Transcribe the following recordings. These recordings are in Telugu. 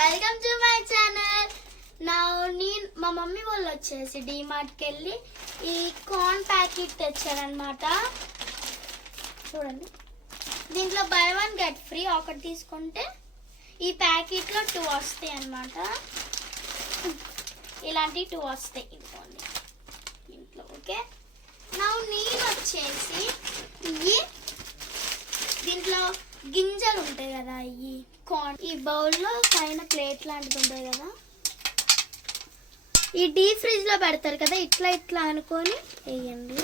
వెల్కమ్ టు మై ఛానల్ నా నేను మా మమ్మీ వాళ్ళు వచ్చేసి డిమార్ట్కి వెళ్ళి ఈ కార్న్ ప్యాకెట్ తెచ్చారనమాట చూడండి. దీంట్లో బై వన్ గెట్ ఫ్రీ ఒకటి తీసుకుంటే ఈ ప్యాకెట్లో టూ వస్తాయి అన్నమాట. ఇలాంటి టూ వస్తాయి. ఇదిగోండి. ఇంట్లో ఓకే నా నేను వచ్చేసి గింజలు ఉంటాయి కదా ఈ కార్న్ ఈ బౌల్లో పైన ప్లేట్ లాంటిది ఉంటుంది కదా. ఈ డీప్ ఫ్రిడ్జ్లో పెడతారు కదా ఇట్లా ఇట్లా అనుకొని వేయండి.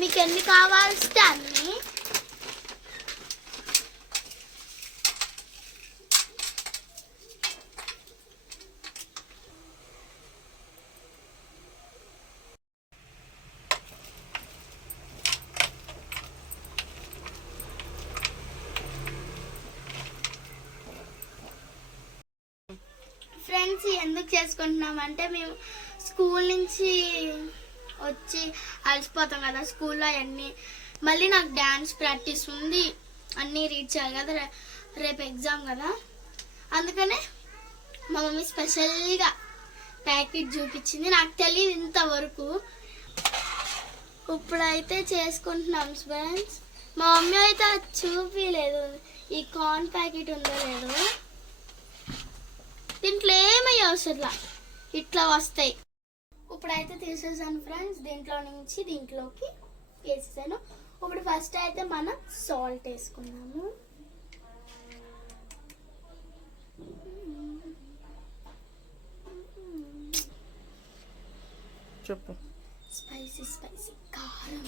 మీకు ఎన్ని కావాల్సితే అన్నీ నుంచి ఎందుకు చేసుకుంటున్నాం అంటే మేము స్కూల్ నుంచి వచ్చి అలసిపోతాం కదా స్కూల్లో అవన్నీ. మళ్ళీ నాకు డ్యాన్స్ ప్రాక్టీస్ ఉంది అన్నీ రీడ్ చేయాలి కదా రేపు ఎగ్జామ్ కదా. అందుకనే మా మమ్మీ స్పెషల్గా ప్యాకెట్ చూపించింది. నాకు తెలియదు ఇంతవరకు. ఇప్పుడైతే చేసుకుంటున్నాం ఫ్రెండ్స్. మా మమ్మీ అయితే అది చూపించలేదు ఈ కార్న్ ప్యాకెట్ ఉందో లేదో. దీంట్లో ఏమీ అవసరంలా ఇట్లా వస్తాయి. ఇప్పుడైతే తీసేసాను ఫ్రెండ్స్. దీంట్లో నుంచి దీంట్లోకి వేసేసాను. ఇప్పుడు ఫస్ట్ అయితే మనం సాల్ట్ వేసుకున్నాము చెప్పు. స్పైసీ స్పైసీ కారం.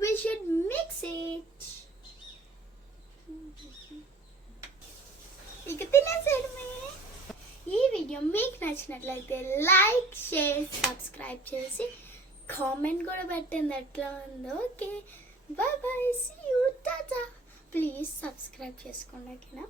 We should mix it. ఇక తినేసేయడమే ఈ వీడియో మీకు నచ్చినట్లయితే లైక్ షేర్ సబ్స్క్రైబ్ చేసి కామెంట్ కూడా పెట్టింది ఎట్లా ఉందో okay bye bye see you tata please subscribe చేసుకోండి ఓకేనా